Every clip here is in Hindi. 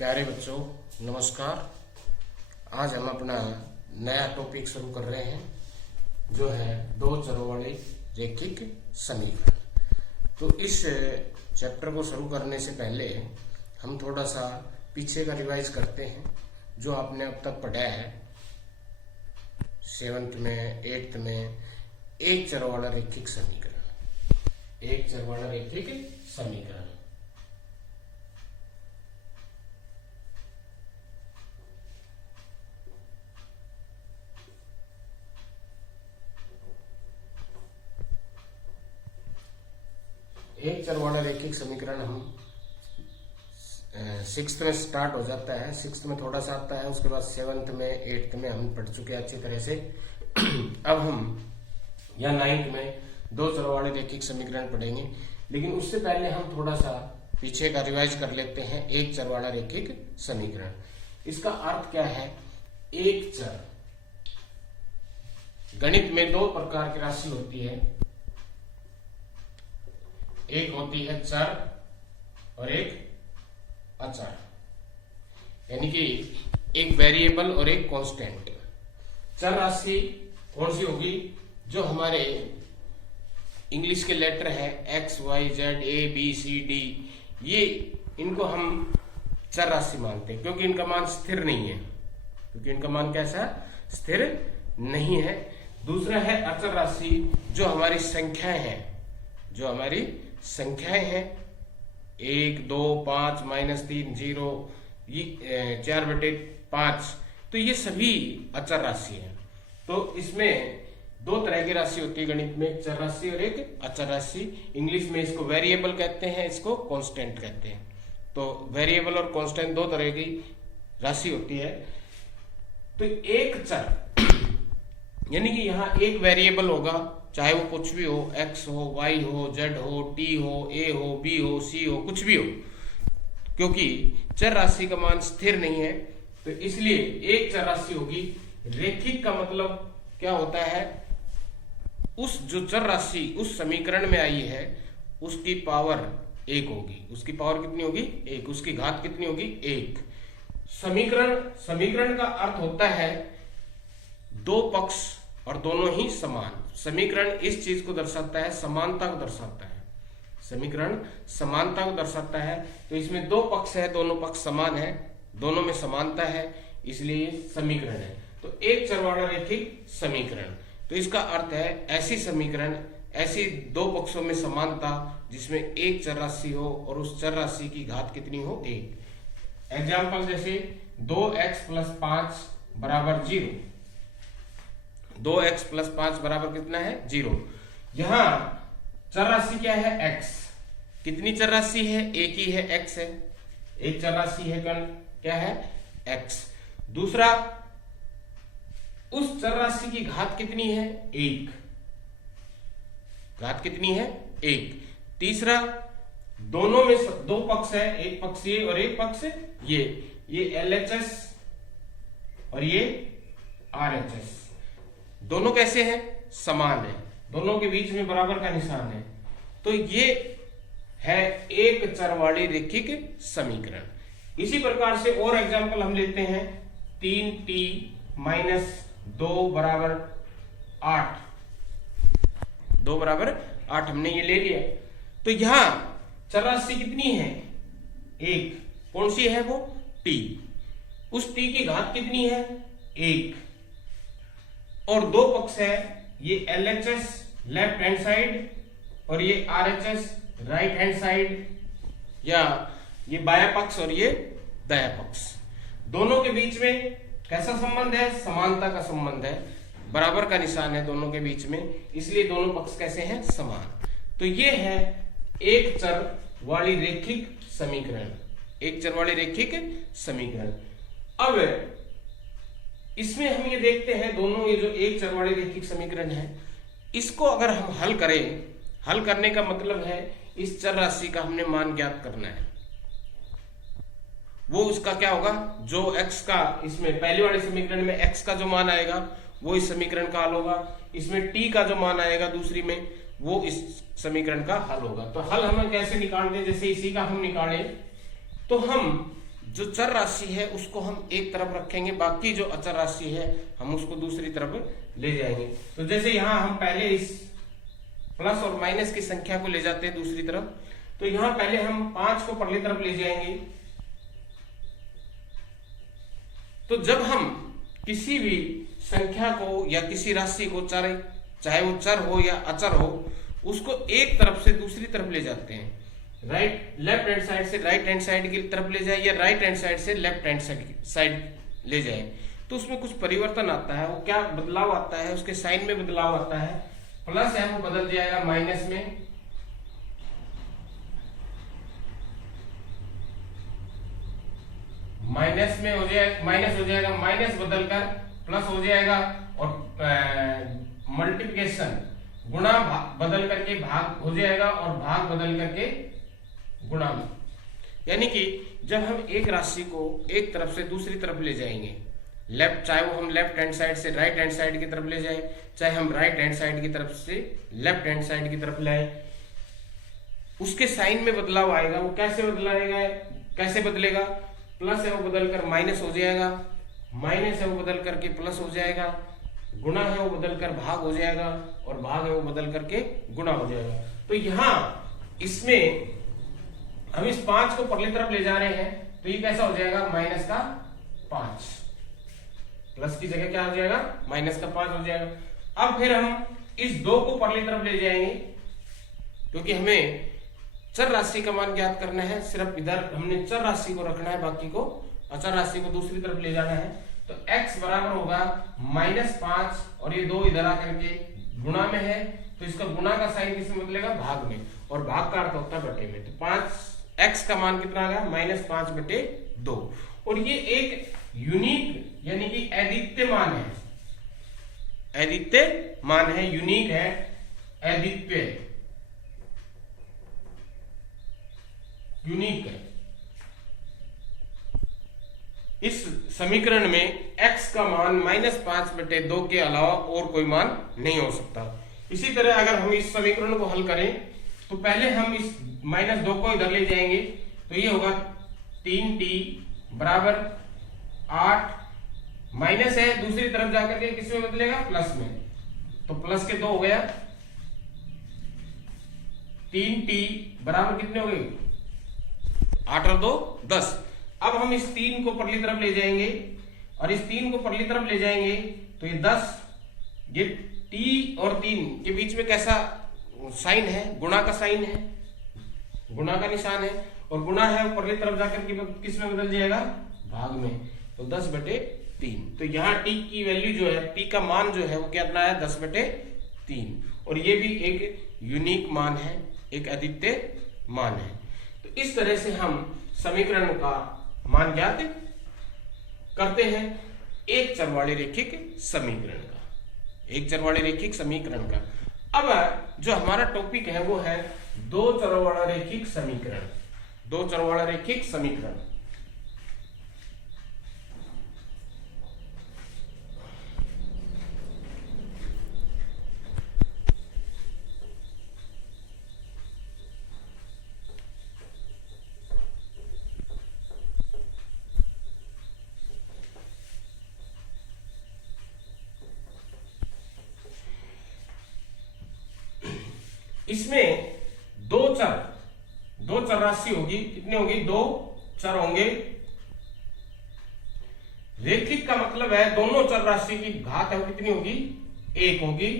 प्यारे बच्चों नमस्कार। आज हम अपना नया टॉपिक शुरू कर रहे हैं जो है दो चरों वाले रैखिक समीकरण। तो इस चैप्टर को शुरू करने से पहले हम थोड़ा सा पीछे का रिवाइज करते हैं जो आपने अब तक पढ़ा है 7th में 8th में। एक चर वाला रैखिक समीकरण, एक चर वाला रैखिक समीकरण। एक चर वाला रैखिक समीकरण हम 6th में स्टार्ट हो जाता है, 6th में थोड़ा सा आता है, उसके बाद 7th में 8th में हम पढ़ चुके हैं अच्छी तरह से। अब हम या 9th में दो चर वाले रैखिक समीकरण पढ़ेंगे, लेकिन उससे पहले हम थोड़ा सा पीछे का रिवाइज कर लेते हैं। एक चर वाला रैखिक समीकरण, इसका अर्थ क्या है? एक चर, गणित में दो प्रकार की राशि होती है, एक होती है चर और एक अचर, यानी कि एक वेरिएबल और एक कांस्टेंट। चर राशि कौन सी होगी? जो हमारे इंग्लिश के लेटर है X Y Z A B C D, ये इनको हम चर राशि मानते हैं क्योंकि इनका मान स्थिर नहीं है, क्योंकि इनका मान कैसा स्थिर नहीं है। दूसरा है अचर राशि, जो हमारी संख्याएं हैं, जो हमारी संख्याएं हैं 1 2 5 -3 0 ये 4/5, तो ये सभी अचर राशि हैं। तो इसमें दो तरह की राशि होती है गणित में, चर राशि और एक अचर राशि। इंग्लिश में इसको वेरिएबल कहते हैं, इसको कांस्टेंट कहते हैं। तो वेरिएबल और कांस्टेंट दो तरह की राशि होती है। तो एक चर यानी कि यहाँ एक वेरिएबल होगा, चाहे वो कुछ भी हो, x हो, y हो, z हो, t हो, a हो, b हो, c हो, कुछ भी हो, क्योंकि चर राशि का मान स्थिर नहीं है तो इसलिए एक चर राशि होगी। रैखिक का मतलब क्या होता है? उस जो चर राशि उस समीकरण में आई है उसकी पावर 1 होगी। उसकी पावर कितनी होगी? 1। उसकी घात कितनी होगी? 1। समीकरण का अर्थ होता है दो पक्ष और दोनों ही समान। समीकरण इस चीज को दर्शाता है, समानता को दर्शाता है। समीकरण समानता को दर्शाता है, तो इसमें दो पक्ष है, दोनों पक्ष समान है, दोनों में समानता है, इसलिए समीकरण है। तो एक चर वाला रैखिक समीकरण, तो इसका अर्थ है ऐसी समीकरण, ऐसी दो पक्षों में समानता जिसमें एक चर राशि हो और उस चर राशि की घात कितनी हो? 1। एग्जाम्पल जैसे 2x + 5 = 0। 2x + 5 बराबर कितना है? 0। यहां चर राशि क्या है? x। कितनी चर राशि है? एक ही है, x है। एक चर राशि है, क्या है? x। दूसरा, उस चर राशि की घात कितनी है? 1। घात कितनी है? 1। तीसरा, दोनों में दो पक्ष है, एक पक्ष ये और एक पक्ष ये LHS और ये RHS, दोनों कैसे हैं? समान है, दोनों के बीच में बराबर का निशान है। तो ये है एक चर वाली रैखिक समीकरण। इसी प्रकार से और एग्जांपल हम लेते हैं 3t - 2 = 8। 2 = 8 हमने ये ले लिया। तो यहां चर राशि कितनी है? 1। कौन सी है वो? t। उस t की घात कितनी है? 1। और दो पक्ष है, ये LHS लेफ्ट हैंड साइड और ये RHS राइट हैंड साइड, या ये बाया पक्ष और ये दाया पक्ष। दोनों के बीच में कैसा संबंध है? समानता का संबंध है, बराबर का निशान है दोनों के बीच में, इसलिए दोनों पक्ष कैसे हैं? समान। तो ये है एक चर वाली रैखिक समीकरण, एक चर वाली रैखिक समीकरण। अब इसमें हम ये देखते हैं, दोनों ये जो एक चर वाले रैखिक समीकरण है, इसको अगर हम हल करें, हल करने का मतलब है इस चर राशि का हमने मान ज्ञात करना है। वो उसका क्या होगा? जो x का, इसमें पहले वाले समीकरण में x का जो मान आएगा वो इस समीकरण का हल होगा, इसमें t का जो मान आएगा दूसरी में वो इस समीकरण का हल होगा। तो हल हमें कैसे निकालते हैं? जैसे इसी का हम निकालें तो हम जो चर राशि है उसको हम एक तरफ रखेंगे, बाकी जो अचर राशि है हम उसको दूसरी तरफ ले जाएंगे। तो जैसे यहां हम पहले इस प्लस और माइनस की संख्या को ले जाते हैं दूसरी तरफ, तो यहां पहले हम 5 को परली तरफ ले जाएंगे। तो जब हम किसी भी संख्या को या किसी राशि को, चाहे वो चर हो या अचर हो, उसको एक तरफ से दूसरी तरफ ले जाते हैं, लेफ्ट हैंड साइड से राइट हैंड साइड की तरफ ले जाए या राइट हैंड साइड से लेफ्ट हैंड साइड ले जाए, तो उसमें कुछ परिवर्तन आता है। वो क्या बदलाव आता है, उसके साइन में बदलाव आता है। प्लस है वो बदल जाएगा माइनस में, माइनस हो जाएगा, माइनस बदलकर प्लस हो जाएगा, और मल्टीप्लिकेशन गुणा बदल करके भाग हो जाएगा, और भाग बदल करके गुणा में। यानी कि जब हम एक राशि को एक तरफ से दूसरी तरफ ले जाएंगे, चाहे वो हम लेफ्ट हैंड साइड से राइट हैंड साइड की तरफ ले जाए, चाहे हम राइट हैंड साइड की तरफ से लेफ्ट हैंड साइड की तरफ लाए, उसके साइन में बदलाव आएगा। वो कैसे बदलेगा? प्लस है वो बदलकर माइनस हो जाएगा, माइनस है वो बदल करके प्लस हो जाएगा, गुणा है वो बदलकर भाग हो जाएगा, और भाग है वो बदल करके गुणा हो जाएगा। तो यहां इसमें हम इस 5 को परली तरफ ले जा रहे हैं, तो ये कैसा हो जाएगा? माइनस का 5, प्लस की जगह क्या हो जाएगा? माइनस का 5 हो जाएगा। अब फिर हम इस 2 को परली तरफ ले जाएंगे, क्योंकि हमें चर राशि का मान ज्ञात करना है। सिर्फ इधर हमने चर राशि को रखना है, बाकी को अचर राशि को दूसरी तरफ ले जाना है। तो x बराबर होगा -5, और ये 2 इधर आकर के गुणा में है, तो इसका गुणा का साइन किसमें बदलेगा? भाग में, और भाग का अर्थ होता है बटे में। तो 5x का मान कितना आ गया? -5/2। और ये एक यूनिक यानी कि अद्वितीय मान है, अद्वितीय मान है, यूनिक है, अद्वितीय, यूनिक है। इस समीकरण में x का मान -5/2 के अलावा और कोई मान नहीं हो सकता। इसी तरह अगर हम इस समीकरण को हल करें, तो पहले हम इस -2 को इधर ले जाएंगे, तो ये होगा 3t बराबर 8, माइनस है दूसरी तरफ जाकर के किसमें बदलेगा? प्लस में, तो प्लस के 2 हो गया, 3t बराबर कितने हो गए? 8 और 2 10। अब हम इस 3 को परली तरफ ले जाएंगे, और इस 3 को परली तरफ ले जाएंगे, तो ये 10, ये t और 3 के बीच में कैसा साइन है? गुणा का साइन है, गुणा का निशान है, और गुणा है वो परली तरफ जाकर के किस में बदल जाएगा? भाग में, तो 10/3। तो यहाँ t की वैल्यू जो है, t का मान जो है वो कितना है? 10/3। और ये भी एक यूनिक मान है, एक अद्वितीय मान है। तो इस तरह से हम समीकरण का मान ज्ञात करते हैं एक चर वाले रैखिक समीकरण का, एक चर वाले रैखिक समीकरण का। अब जो हमारा टॉपिक है वो है 2 चरों वाला रैखिक समीकरण, 2 चरों वाला रैखिक समीकरण। इसमें 2 चर राशि होगी, कितनी होगी? 2 चर होंगे। रैखिक का मतलब है दोनों चर राशि की घात है वो कितनी होगी? 1 होगी।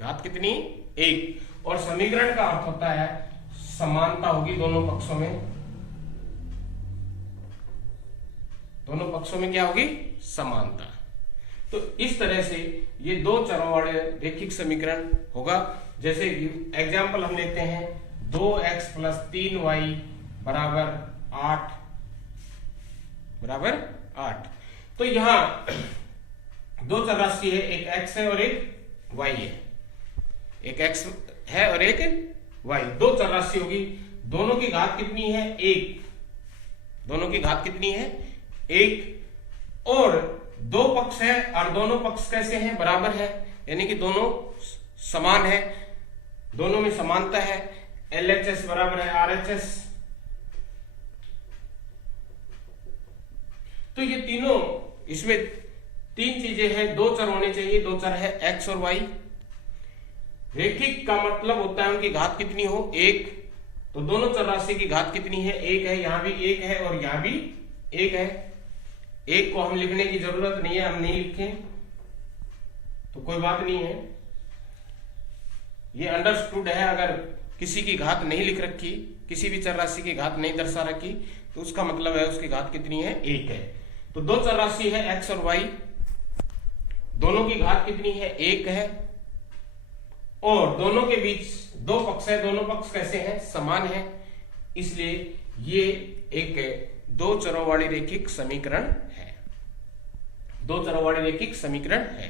घात कितनी? 1। और समीकरण का अर्थ होता है समानता होगी दोनों पक्षों में, दोनों पक्षों में क्या होगी? समानता। तो इस तरह से ये 2 चरों वाले रैखिक समीकरण होगा। जैसे एग्जाम्पल हम लेते हैं, 2x + 3y बराबर 8। तो यहां 2 चर राशि है, एक x है और एक y है, एक x है और एक y, 2 चर राशि होगी। दोनों की घात कितनी है? 1। दोनों की घात कितनी है? 1। और 2 पक्ष है, और दोनों पक्ष कैसे हैं? बराबर है, यानी कि दोनों समान है, दोनों में समानता है। LHS बराबर है RHS, तो ये तीनों, इसमें तीन चीजें हैं, दो चर होने चाहिए, दो चर है एक्स और वाई। रेखिक का मतलब होता है उनकी घात कितनी हो, एक। तो दोनों चर राशि की घात कितनी है, एक है, यहां भी एक है और यहां भी एक है। एक को हम लिखने की जरूरत नहीं है, हम नहीं लिखे तो कोई बात नहीं है, ये अंडरस्टूड है। अगर किसी की घात नहीं लिख रखी, किसी भी चर राशि की घात नहीं दर्शा रखी, तो उसका मतलब है उसकी घात कितनी है, एक है। तो दो चर राशि है एक्स और वाई, दोनों की घात कितनी है, एक है, और दोनों के बीच दो पक्ष है, दोनों पक्ष कैसे हैं, समान है, इसलिए ये एक दो चरों वाली रैखिक समीकरण है, दो चरों वाली रैखिक समीकरण है।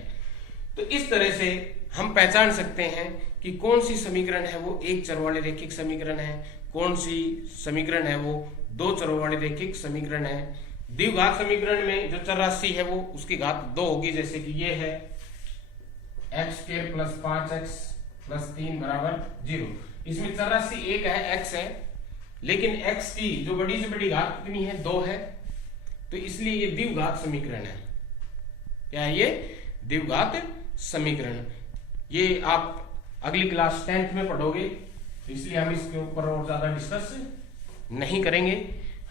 तो इस तरह से हम पहचान सकते हैं कि कौन सी समीकरण है वो एक चर वाली रैखिक समीकरण है, कौन सी समीकरण है वो दो चरों वाली रैखिक समीकरण है। द्विघात समीकरण में जो चर राशि है वो उसकी घात दो होगी, जैसे कि ये है x square plus 5x plus 3 बराबर 0। इसमें चर राशि एक है, x है, लेकिन x की जो बड़ी से बड़ी घात कितनी है, 2 है, तो इसलिए ये द्विघात समीकरण है। क्या है ये, द्विघात समीकरण। ये आप अगली क्लास 10th में पढ़ोगे, तो इसलिए हम इसके ऊपर और ज्यादा डिस्कस नहीं करेंगे।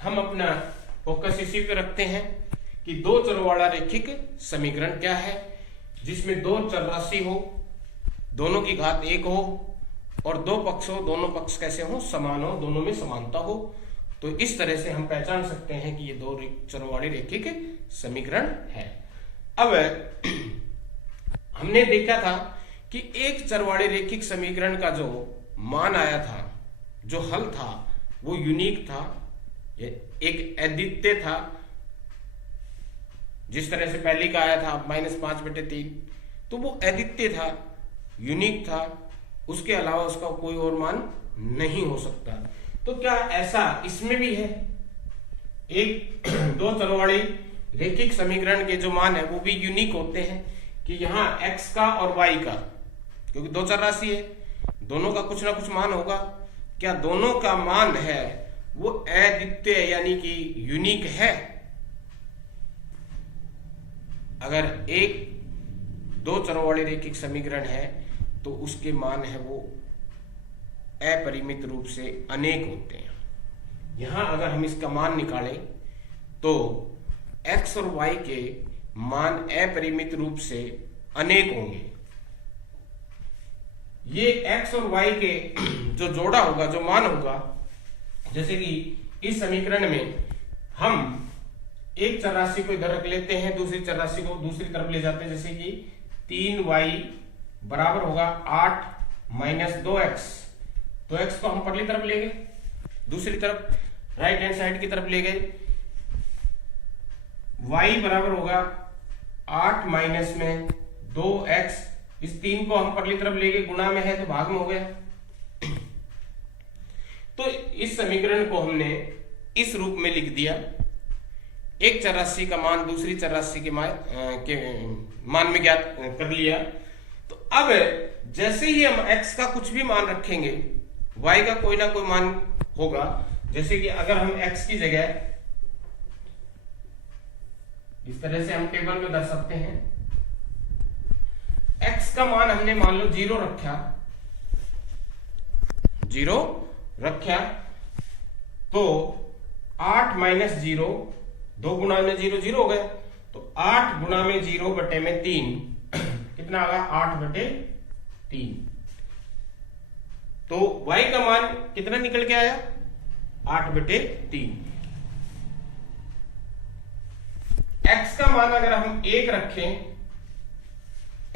हम अपना फोकस इसी पे रखते हैं कि दो चरों वाला रैखिक समीकरण क्या है, जिसमें दो चर राशि हो, दोनों की घात एक हो और दो पक्ष हो, दोनों पक्ष कैसे हो, समान हो, दोनों में समानता हो। तो इस तरह से हम पहचान सकते हैं कि ये दो चरों वाली रैखिक समीकरण है। अब हमने देखा था कि एक चर वाले रैखिक समीकरण का जो मान आया था, जो हल था, वो यूनिक था, एक अद्वितीय था। जिस तरह से पहले का आया था -5/3, तो वो अद्वितीय था, यूनिक था, उसके अलावा उसका कोई और मान नहीं हो सकता। तो क्या ऐसा इसमें भी है, एक दो चरों वाली रैखिक समीकरण के जो मान है वो भी यूनिक होते हैं, कि यहाँ x का और y का, क्योंकि दो चर राशि है, दोनों का कुछ ना कुछ मान होगा, क्या दोनों का मान है वो अद्वितीय यानी कि यूनिक है। अगर एक दो चरों वाली रैखिक समीकरण है तो उसके मान है वो अपरिमित रूप से अनेक होते हैं। यहां अगर हम इसका मान निकालें तो x और y के मान अपरिमित रूप से अनेक होंगे। ये x और y के जो जोड़ा होगा, जो मान होगा, जैसे कि इस समीकरण में हम एक चर राशि को इधर रख लेते हैं, दूसरी चर राशि को दूसरी तरफ ले जाते हैं, जैसे कि 3y बराबर होगा 8 - 2x। तो x को हम परली तरफ ले गए, दूसरी तरफ राइट हैंड साइड की तरफ ले गए, y बराबर होगा 8 माइनस में 2x। इस 3 को हम परली तरफ ले गए, गुणा में है तो भाग में हो गया। तो इस समीकरण को हमने इस रूप में लिख दिया, एक चर राशि का मान दूसरी चर राशि के मान में ज्ञात कर लिया। तो अब जैसे ही हम x का कुछ भी मान रखेंगे, y का कोई ना कोई मान होगा। जैसे कि अगर हम x की जगह इस तरह से हम टेबल में दर्शा सकते हैं, x का मान हमने मान लो 0 रखा, 0 रखा, तो 8 - 0, 2 गुणा में 0 0 हो गया, तो 8 गुणा में 0 बटे में 3 कितना आगा, 8/3। तो y का मान कितना निकल के आया, 8/3। x का मान अगर हम 1 रखें,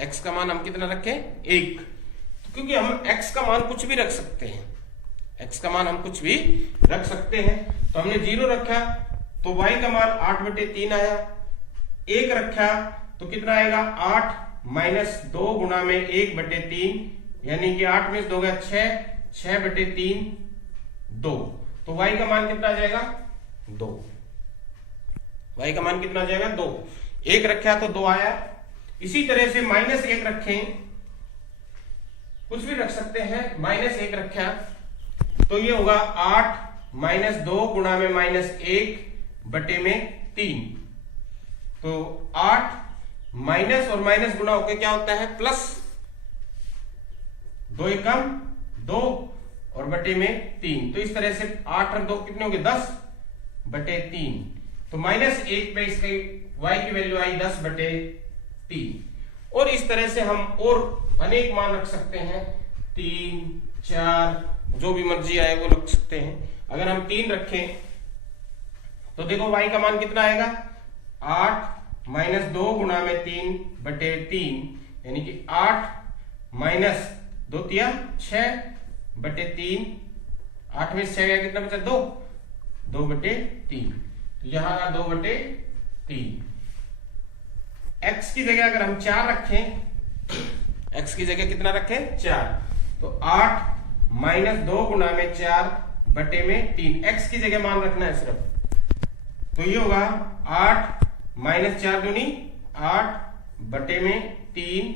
x का मान हम कितना रखें, 1, तो क्योंकि हम x का मान कुछ भी रख सकते हैं, x का मान हम कुछ भी रख सकते हैं, तो हमने 0 रखा तो y का मान 8/3 आया। 1 रखा तो कितना आएगा, 8 - 2 गुणा में 1/3, यानी कि 8 में 2 गया 6, 6/3 2। तो y का मान कितना आ जाएगा, 2। y का मान कितना आ जाएगा, 2। 1 रखा तो 2 आया। इसी तरह से -1 रखें, कुछ भी रख सकते हैं, -1 रखा तो ये होगा 8 - 2 गुणा में -1/3। तो 8 माइनस और माइनस गुणा होकर क्या होता है प्लस, 2 एकम 2 और बटे में 3। तो इस तरह से 8 और 2 कितने हो गए 10 बटे 3। तो -1 पे इसकी y की वैल्यू आई 10 बटे 3। और इस तरह से हम और अनेक मान रख सकते हैं, 3 4 जो भी मर्जी आए वो रख सकते हैं। अगर हम 3 रखें तो देखो y का मान कितना आएगा 8 माइनस 2 गुणा में 3 बटे 3, यानी कि 8 माइनस 2 तिया 6 बटे 3, 8 में 6 गया कितना बचा 2, 2 बटे 3। तो यहां 2 बटे 3। x की जगह अगर हम 4 रखें, x की जगह कितना रखें 4, तो 8 माइनस 2 गुणा में 4 बटे में 3, x की जगह मान रखना है सिर्फ। तो ये होगा 8 माइनस 4 दूनी 8 बटे में 3,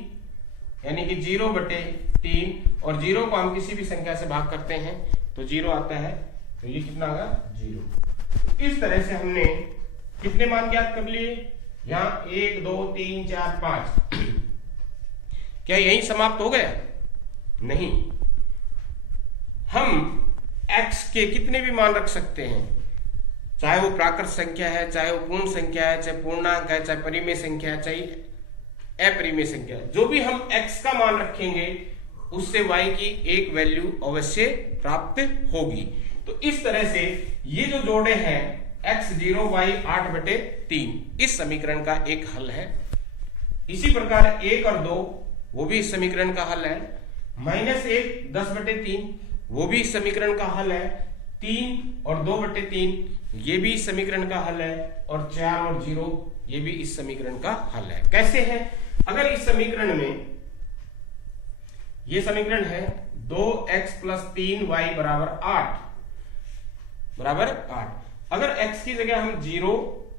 यानी कि 0 बटे 3। और 0 को हम किसी भी संख्या से भाग करते हैं तो 0 आता है, तो ये कितना होगा 0। इस तरह से हमने कितने मान ज्ञात कर लिए, यहां 1 2 3 4 5। क्या यही समाप्त हो गया? नहीं, हम x के कितने भी मान रख सकते हैं, चाहे वो प्राकृत संख्या है, चाहे वो पूर्ण संख्या है, चाहे पूर्णांक है, चाहे परिमेय संख्या है, चाहे अपरिमेय संख्या है। जो भी हम x का मान रखेंगे उससे y की एक वैल्यू अवश्य प्राप्त होगी। तो इस तरह से ये जो जोड़े हैं x 0 y 8 बटे 3 इस समीकरण का एक हल है। इसी प्रकार 1 और 2 वो भी इस समीकरण का हल है। -1 10 बटे 3 वो भी इस समीकरण का हल है। 3 और 2 बटे 3 ये भी इस समीकरण का हल है। और 4 और 0 ये भी इस समीकरण का हल है। कैसे है? अगर इस समीकरण में ये समीकरण है 2x प्लस 3y बराबर 8, अगर x की जगह हम 0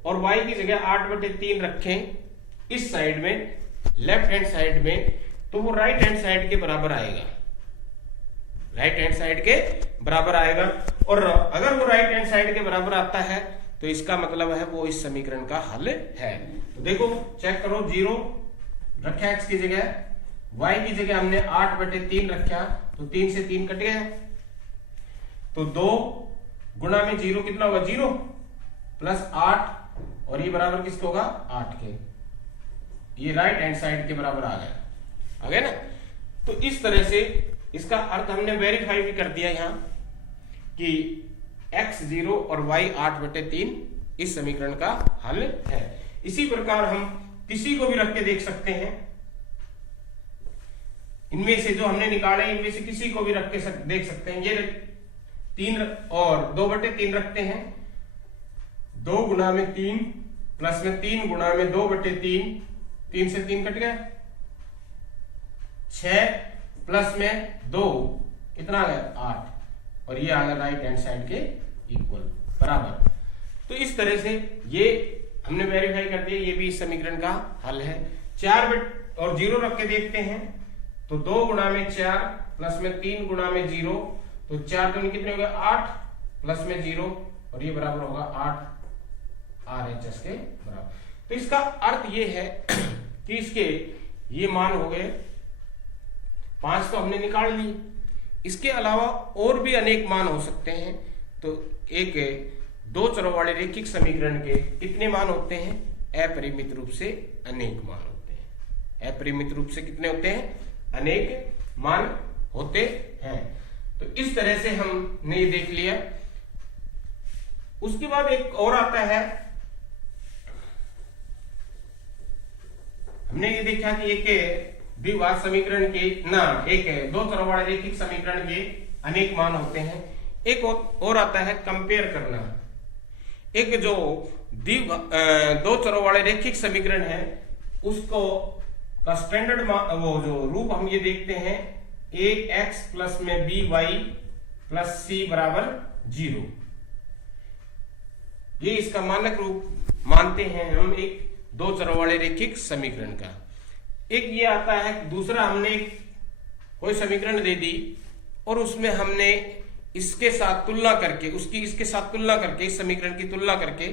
और y की जगह 8 बटे 3 रखें इस साइड में, लेफ्ट हैंड साइड में, तो वो राइट हैंड साइड के बराबर आएगा, राइट हैंड साइड के बराबर आएगा। और अगर वो राइट हैंड साइड के बराबर आता है तो इसका मतलब है वो इस समीकरण का हल है। तो देखो चेक करो, 0 रखा x की जगह, y की जगह हमने 8 बटे 3 रखा, तो 3 से 3 कट गया, तो 2 गुणा में 0 कितना होगा 0 प्लस 8, और ये बराबर किसके होगा 8 के। ये राइट हैंड साइड के बराबर आ गया ना। तो इस तरह से इसका अर्थ हमने वेरीफाई भी कर दिया यहां कि x 0 और y 8 बटे 3 इस समीकरण का हल है। इसी प्रकार हम किसी को भी रख के देख सकते हैं, इनमें से जो हमने निकाले इनमें से किसी को भी रख के देख सकते हैं। ये 3 और 2 बटे 3 रखते हैं, 2 गुणा में 3 प्लस में 3 गुणा में 2 बटे 3, 3 से 3 कट गया, 6 प्लस में 2 कितना आ गया 8, और ये आ गया राइट हैंड साइड के इक्वल बराबर। तो इस तरह से ये हमने वेरीफाई कर दिया, ये भी इस समीकरण का हल है। 4 बट और 0 रख के देखते हैं, तो 2 गुणा में 4 प्लस में 3 गुणा में 0, तो 4 दूनी कितने हो गए 8 प्लस में 0, और ये बराबर होगा 8 RHS के बराबर। तो इसका अर्थ ये है कि इसके ये मान हो गए 5 तो हमने निकाल लिए, इसके अलावा और भी अनेक मान हो सकते हैं। तो एक 2 चरों वाले रैखिक समीकरण के कितने मान होते हैं? अपरिमित रूप से अनेक मान होते हैं। अपरिमित रूप से कितने होते हैं? अनेक मान होते हैं। तो इस तरह से हमने ये देख लिया। उसके बाद एक और आता है, हमने ये देखा कि एक द्विघात समीकरण के एक 2 चरों वाले रैखिक समीकरण के अनेक मान होते हैं। एक और आता है कंपेयर करना। एक जो 2 चरों वाले रैखिक समीकरण है उसको का स्टैंडर्ड वो जो रूप हम ये देखते हैं, ax प्लस में by प्लस c बराबर 0, ये इसका मानक रूप मानते हैं हम एक 2 चरों वाले रैखिक समीकरण का। एक ये आता है, दूसरा हमने कोई समीकरण दे दी और उसमें हमने इसके साथ तुलना करके, उसकी इसके साथ तुलना करके, इस समीकरण की तुलना करके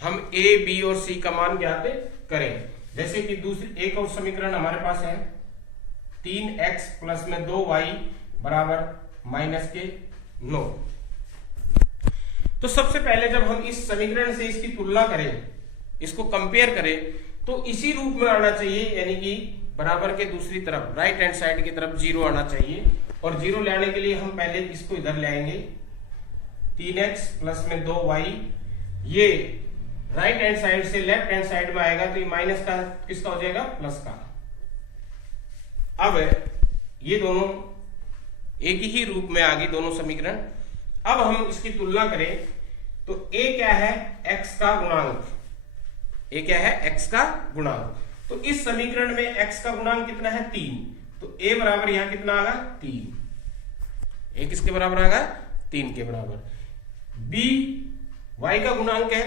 हम ए बी और सी का मान ज्ञात करें। जैसे कि दूसरी एक और समीकरण हमारे पास है 3x प्लस में 2y बराबर -9। तो सबसे पहले जब हम इस समीकरण से इसकी तुलना करें, इसको कंपेयर करें, तो इसी रूप में आना चाहिए, यानी कि बराबर के दूसरी तरफ राइट हैंड साइड की तरफ 0 आना चाहिए। और 0 लाने के लिए हम पहले इसको इधर ले आएंगे, 3x प्लस में 2y, ये राइट हैंड साइड से लेफ्ट हैंड साइड में आएगा तो ये माइनस का किसका हो जाएगा, प्लस का। अब ये दोनों एक ही रूप में आ गई दोनों समीकरण। अब हम इसकी तुलना करें तो a क्या है, x का गुणांक, a क्या है, x का गुणांक। तो इस समीकरण में x का गुणांक कितना है, 3, तो a बराबर यहां कितना आगा, 3। a किसके बराबर आगा, 3 के बराबर। b y का गुणांक है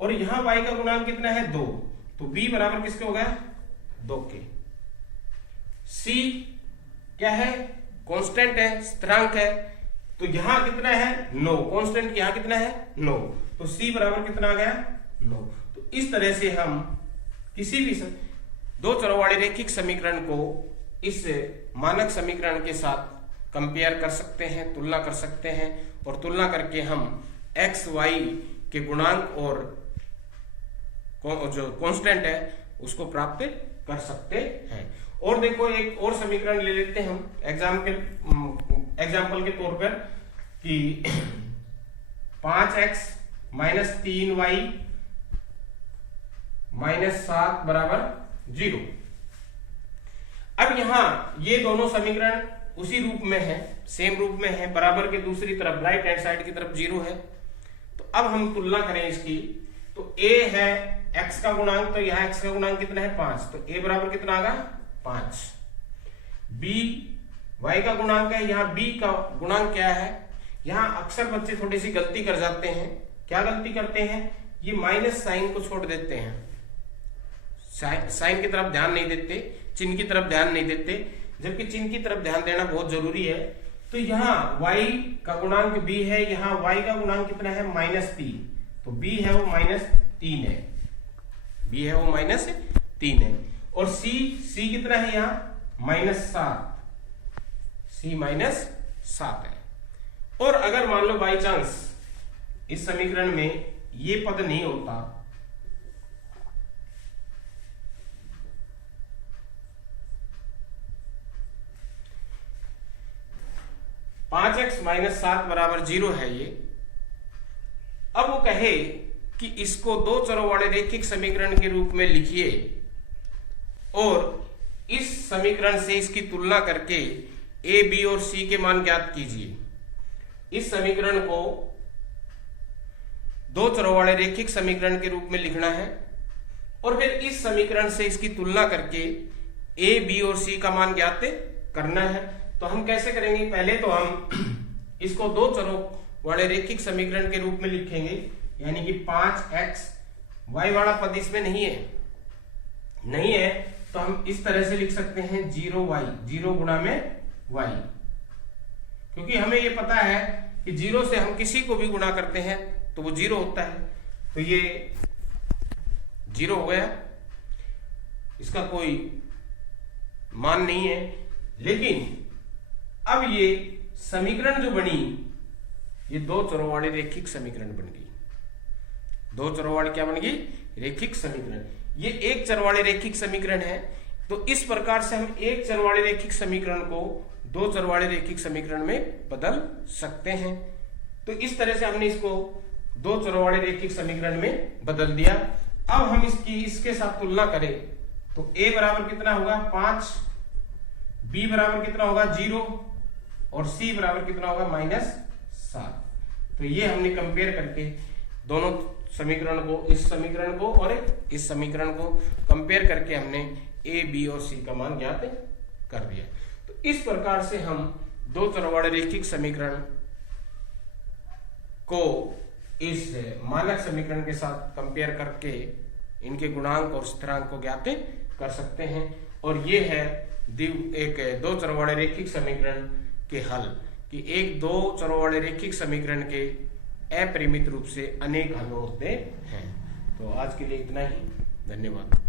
और यहां y का गुणांक कितना है, 2, तो b बराबर किसके हो गया, 2 के। c क्या है, कांस्टेंट है, स्थिरांक है, तो यहां कितना है, 9, कांस्टेंट यहां कितना है, 9, तो c बराबर कितना आ गया, 9। तो इस तरह से हम किसी भी दो चरों वाले रैखिक समीकरण को इस मानक समीकरण के साथ कंपेयर कर सकते हैं, तुलना कर सकते हैं, और तुलना करके हम x y के गुणांक और जो कांस्टेंट है उसको प्राप्त कर सकते हैं। और देखो एक और समीकरण ले लेते हैं हम एग्जाम्पल के तौर पर कि 5x माइनस 3y माइनस 7 बराबर 0। अब यहां ये दोनों समीकरण उसी रूप में है, सेम रूप में है, बराबर के दूसरी तरफ राइट हैंड साइड की तरफ 0 है। तो अब हम तुलना करें इसकी, तो a है x का गुणांक, तो यहां x का गुणांक कितना है, 5, तो a बराबर कितना आगा, 5। b y का गुणांक है, यहां b का गुणांक क्या है, यहां अक्सर बच्चे थोड़ी सी गलती कर जाते हैं। क्या गलती करते हैं, ये माइनस साइन को छोड़ देते हैं, साइन की तरफ ध्यान नहीं देते, चिन्ह की तरफ ध्यान नहीं देते, जबकि चिन्ह की तरफ ध्यान देना बहुत जरूरी है। तो यहाँ y का गुणांक b है, यहाँ y का गुणांक कितना है, -3, तो b है वो -3 है, b है वो -3 है। और c कितना है यहाँ, -7, c -7 है। और अगर मान लो बाई चांस इस समीकरण में ये पद नहीं होता, 5x माइनस 7 बराबर 0 है ये। अब वो कहे कि इसको दो चरों वाले रैखिक समीकरण के रूप में लिखिए और इस समीकरण से इसकी तुलना करके a, b और c के मान ज्ञात कीजिए। इस समीकरण को दो चरों वाले रैखिक समीकरण के रूप में लिखना है और फिर इस समीकरण से इसकी तुलना करके a, b और c का मान ज्ञात करना है। तो हम कैसे करेंगे, पहले तो हम इसको दो चरों वाले रैखिक समीकरण के रूप में लिखेंगे, यानी कि 5x, y वाला पद इसमें नहीं है, तो हम इस तरह से लिख सकते हैं 0y, 0 गुणा में y, क्योंकि हमें ये पता है कि 0 से हम किसी को भी गुणा करते हैं तो वो 0 होता है, तो ये 0 हो गया, इसका कोई मान नहीं है। लेकिन अब ये समीकरण जो बनी, ये दो चरों वाले रैखिक समीकरण बन गई। दो चरों वाले क्या बन गई, रैखिक समीकरण। ये एक चर वाले रैखिक समीकरण है, तो इस प्रकार से हम एक चर वाले रैखिक समीकरण को दो चर वाले रैखिक समीकरण में बदल सकते हैं। तो इस तरह से हमने इसको दो चरों वाले रैखिक समीकरण में बदल दिया। अब हम इसके साथ तुलना करें तो a बराबर कितना होगा 5, b बराबर कितना होगा 0 और c बराबर कितना होगा -7। तो ये हमने कंपेयर करके दोनों समीकरण को, इस समीकरण को और इस समीकरण को कंपेयर करके हमने a, b और c का मान ज्ञात कर दिया। तो इस प्रकार से हम दो चरों वाले रैखिक समीकरण को इस मानक समीकरण के साथ कंपेयर करके इनके गुणांक और स्थिरांक को ज्ञात कर सकते हैं। और ये है एक दो चरों वाले रैखिक समीकरण के हल, कि एक दो चरों वाले रैखिक समीकरण के अपरिमित रूप से अनेक हल होते हैं। तो आज के लिए इतना ही, धन्यवाद।